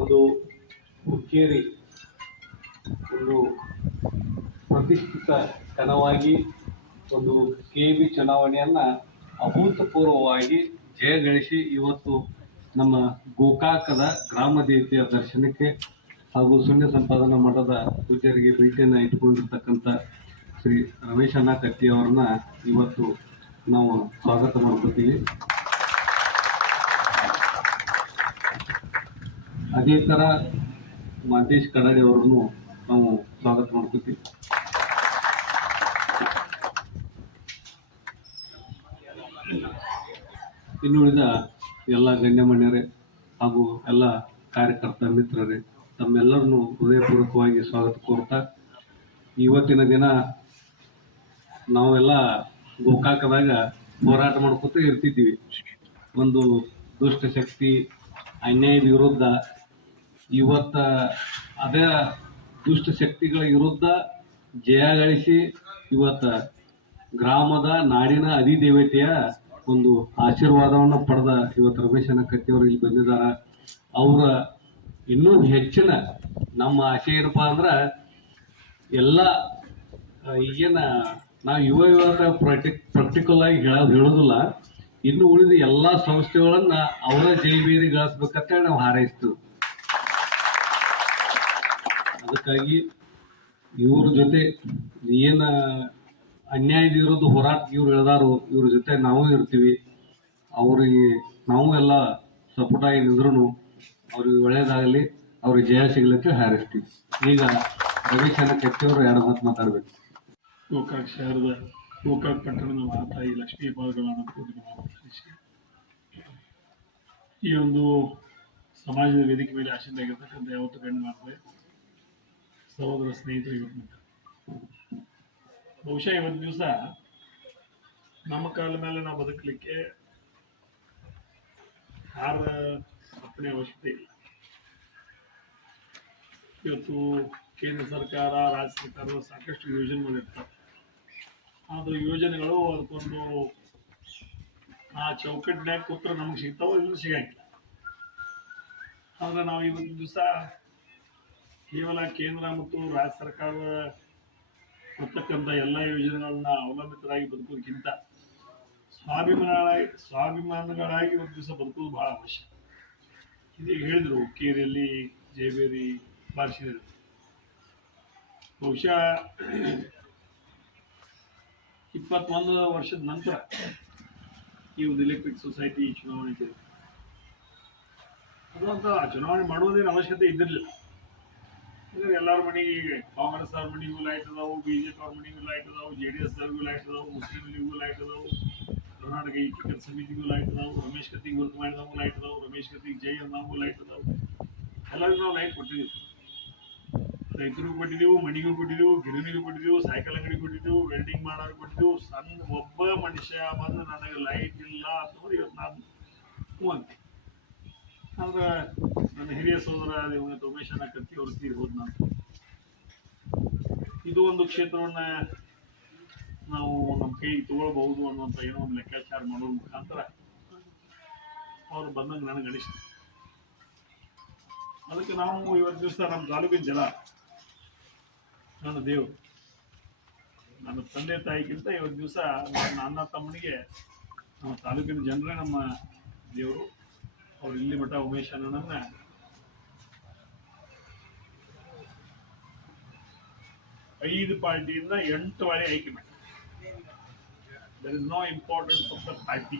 ಒಂದು ಹುಕ್ಕೇರಿ, ಒಂದು ಪ್ರತಿಷ್ಠಿತ ಕಣವಾಗಿ ಒಂದು ಕೆ ಬಿ ಚುನಾವಣೆಯನ್ನು ಅಭೂತಪೂರ್ವವಾಗಿ ಜಯಗಳಿಸಿ ಇವತ್ತು ನಮ್ಮ ಗೋಕಾಕದ ಗ್ರಾಮ ದೇವತೆಯ ದರ್ಶನಕ್ಕೆ ಹಾಗೂ ಶೂನ್ಯ ಸಂಪಾದನಾ ಮಠದ ಪೂಜಾರಿಗೆ ಭೇಟಿಯನ್ನು ಇಟ್ಕೊಂಡಿರ್ತಕ್ಕಂಥ ಶ್ರೀ ರಮೇಶ್ ಅಣ್ಣ ಕತ್ತಿ ಅವ್ರನ್ನ ಇವತ್ತು ನಾವು ಸ್ವಾಗತ ಮಾಡ್ಕೊತೀವಿ. ಅದೇ ಥರ ಮಾತೇಶ್ ಕಡಾಡಿ ಅವರನ್ನು ನಾವು ಸ್ವಾಗತ ಮಾಡ್ಕೋತೀವಿ. ಇನ್ನುಳಿದ ಎಲ್ಲ ಗಣ್ಯಮಣ್ಯರೇ ಹಾಗೂ ಎಲ್ಲ ಕಾರ್ಯಕರ್ತ ಮಿತ್ರರೇ, ತಮ್ಮೆಲ್ಲರನ್ನು ಹೃದಯಪೂರ್ವಕವಾಗಿ ಸ್ವಾಗತ ಕೋರ್ತಾ, ಇವತ್ತಿನ ದಿನ ನಾವೆಲ್ಲ ಗೋಕಾಕದಾಗ ಹೋರಾಟ ಮಾಡ್ಕೊತ ಇರ್ತಿದ್ದೀವಿ. ಒಂದು ದುಷ್ಟಶಕ್ತಿ ಅನ್ಯಾಯದ ವಿರುದ್ಧ ಇವತ್ತ ಅದೇ ದುಷ್ಟ ಶಕ್ತಿಗಳ ವಿರುದ್ಧ ಜಯ ಗಳಿಸಿ ಇವತ್ತ ಗ್ರಾಮದ ನಾಡಿನ ಅಧಿದೇವತೆಯ ಒಂದು ಆಶೀರ್ವಾದವನ್ನು ಪಡೆದ ಇವತ್ತು ರಮೇಶನ ಕತ್ತಿಯವರು ಇಲ್ಲಿ ಬಂದಿದ್ದಾರೆ. ಅವರ ಇನ್ನೂ ಹೆಚ್ಚಿನ ನಮ್ಮ ಆಶೆ ಏನಪ್ಪ ಅಂದ್ರೆ ಎಲ್ಲ ಈಗಿನ ನಾವು ಯುವ ಯುವಕ ಪ್ರಾಕ್ಟಿಕ್ ಪ್ರಾಕ್ಟಿಕಲ್ ಆಗಿ ಹೇಳೋದು ಹೇಳೋದಿಲ್ಲ. ಇನ್ನು ಉಳಿದ ಎಲ್ಲ ಸಂಸ್ಥೆಗಳನ್ನು ಅವರ ಜೈಬೇರಿ ಗಳಿಸ್ಬೇಕಂತ ನಾವು ಹಾರೈಸ್ತೀವಿ. ಅದಕ್ಕಾಗಿ ಇವ್ರ ಜೊತೆ ಏನ ಅನ್ಯಾಯದ ವಿರುದ್ಧ ಹೋರಾಟ ಇವ್ರು ಹೇಳ್ದಾರು, ಇವ್ರ ಜೊತೆ ನಾವು ಇರ್ತೀವಿ. ಅವ್ರಿಗೆ ನಾವು ಎಲ್ಲ ಸಪೋರ್ಟ್ ಆಗಿ ನಿಂದ್ರು ಅವ್ರಿಗೆ ಒಳ್ಳೇದಾಗಲಿ, ಅವ್ರಿಗೆ ಜಯ ಸಿಗ್ಲಿಕ್ಕೆ ಹಾರೈಸ್ತೀವಿ. ಈಗ ರವಿಚಂದ್ರ ಕೆತ್ತಿಯವರು ಎರಡು ಮಾತು ಮಾತಾಡ್ಬೇಕು? ಗೋಕಾಕ್ ಶಹರದ ಗೋಕಾಕ್ ಪಟ್ಟಣದ ಮಹಾತಾಯಿ ಲಕ್ಷ್ಮೀ ಪಾದಗಳನ್ನು ಕೂಡ ಈ ಒಂದು ಸಮಾಜದ ವೇದಿಕೆ ಮೇಲೆ ಆಶೀರ್ವಾಗಿರ್ತಕ್ಕಂಥ ಯಾವತ್ತು ಗಂಡು ಮಾಡ್ತಾರೆ ಸಹೋದರ ಸ್ನೇಹಿತರು ಇವತ್ತು ಬಹುಶಃ ಇವತ್ತು ದಿವಸ ನಮ್ಮ ಕಾಲ ಮೇಲೆ ನಾವು ಬದುಕಲಿಕ್ಕೆ ಯಾರ ಅಪ್ಪಣೆ ಅವಶ್ಯಕತೆ ಇಲ್ಲ. ಇವತ್ತು ಕೇಂದ್ರ ಸರ್ಕಾರ, ರಾಜ್ಯ ಸರ್ಕಾರ ಸಾಕಷ್ಟು ಯೋಜನೆಗಳಿರ್ತಾವೆ ಆದ್ರೆ ಯೋಜನೆಗಳು ಅದಕ್ಕೊಂದು ಆ ಚೌಕಟ್ಟಿನಾಗ ಕೂತ್ರೆ ನಮ್ಗೆ ಸಿಗ್ತಾವೋ ಇಲ್ಲೂ ಸಿಗಂಗಿಲ್ಲ. ಆದ್ರೆ ನಾವು ಇವತ್ತು ದಿವಸ ಕೇವಲ ಕೇಂದ್ರ ಮತ್ತು ರಾಜ್ಯ ಸರ್ಕಾರ ಕೊಡ್ತಕ್ಕಂಥ ಎಲ್ಲ ಯೋಜನೆಗಳನ್ನ ಅವಲಂಬಿತರಾಗಿ ಬದುಕೋದಕ್ಕಿಂತ ಸ್ವಾಭಿಮಾನಗಳಾಗಿ ಸ್ವಾಭಿಮಾನಗಳಾಗಿ ಒಂದು ದಿವಸ ಬದುಕೋದು ಬಹಳ ಅವಶ್ಯ. ಇದೀಗ ಹೇಳಿದ್ರು ಕೇರಿಯಲ್ಲಿ ಜಯಬೇರಿ ಬಾರಿಸಿದ್ರು ಬಹುಶಃ ಇಪ್ಪತ್ತೊಂದು ವರ್ಷದ ನಂತರ ಈ ಒಂದು ಎಲೆಕ್ಟ್ರಿಕ್ ಸೊಸೈಟಿ ಚುನಾವಣೆ ಅದಂತ ಚುನಾವಣೆ ಮಾಡುವುದೇನು ಅವಶ್ಯಕತೆ ಇದ್ದಿರಲಿಲ್ಲ. ಎಲ್ಲರ ಮನೆಗೆ ಕಾಂಗ್ರೆಸ್ ಅವ್ರ ಮನೆಗೂ ಲೈಟ್ ಅದಾವು ಬಿಜೆಪಿ ಅವ್ರ ಮನೆಗೂ ಲೈಟ್ ಅದಾವು ಜೆ ಡಿ ಎಸ್ ಅವ್ರಿಗೂ ಲೈಟ್ ಅದಾವು ಮುಸ್ಲಿಮ್ಗಳಿಗೂ ಲೈಟ್ ಅದಾವು, ಕರ್ನಾಟಕ ಏಕೀಕರಣ ಸಮಿತಿಗೂ ಲೈಟ್ ಅದಾವು, ರಮೇಶ್ ಕತ್ತಿಗೆ ಗುರುತು ಮಾಡಿದವು ಲೈಟ್ ಅದಾವು, ರಮೇಶ್ ಕತ್ತಿಗೆ ಜೈ ಅನ್ನೋವು ಲೈಟ್ ಅದಾವು. ಎಲ್ಲರಿಗೂ ನಾವು ಲೈಟ್ ಕೊಟ್ಟಿದ್ದೀವಿ ರೈತರಿಗೂ ಕೊಟ್ಟಿದ್ದೀವಿ ಮನಿಗೂ ಕೊಟ್ಟಿದ್ದೀವಿ ಗಿರಣಿಗೂ ಕೊಟ್ಟಿದ್ದೀವಿ ಸೈಕಲ್ ಅಂಗಡಿ ಕೊಟ್ಟಿದ್ದೀವಿ ವೆಲ್ಡಿಂಗ್ ಮಾಡೋರು ಕೊಟ್ಟಿದ್ದೀವಿ ಸಣ್ಣ ಒಬ್ಬ ಮನುಷ್ಯ ಬಂದು ನನಗೆ ಲೈಟ್ ಇಲ್ಲ ಅಂತಂದ್ರೆ ಇವತ್ತು ನಾನು ಹ್ಞೂ ಆದ್ರೆ ನನ್ನ ಹಿರಿಯ ಸೋದರ ಇವತ್ತು ಉಮೇಶ್ ಅನ್ನ ಕತ್ತಿ ಅವ್ರು ತೀರ್ಬೋದು ನಾನು. ಇದು ಒಂದು ಕ್ಷೇತ್ರವನ್ನ ನಾವು ನಮ್ಮ ಕೈ ತಗೊಳ್ಬಹುದು ಅನ್ನುವಂಥ ಏನೋ ಒಂದು ಲೆಕ್ಕಾಚಾರ ಮಾಡೋ ಮುಖಾಂತರ ಅವ್ರು ಬಂದಂಗೆ ನನಗೆ ಅನಿಸ್ತು. ಅದಕ್ಕೆ ನಾವು ಇವತ್ತು ದಿವಸ ನಮ್ಮ ತಾಲೂಕಿನ ಜನ, ನನ್ನ ದೇವರು, ನನ್ನ ತಂದೆ ತಾಯಿಗಿಂತ ಇವತ್ತು ದಿವಸ ನನ್ನ ಅಣ್ಣ ತಮ್ಮನಿಗೆ ನಮ್ಮ ತಾಲೂಕಿನ ಜನರೇ ನಮ್ಮ ದೇವರು. ಅವ್ರು ಇಲ್ಲಿ ಮಠ ಉಮೇಶ್ ಅಣ್ಣನನ್ನ ಐದು ಪಾರ್ಟಿಯಿಂದ ಎಂಟು ಬಾರಿ ಆಯ್ಕೆ ಮಾಡಿ there is no importance of the party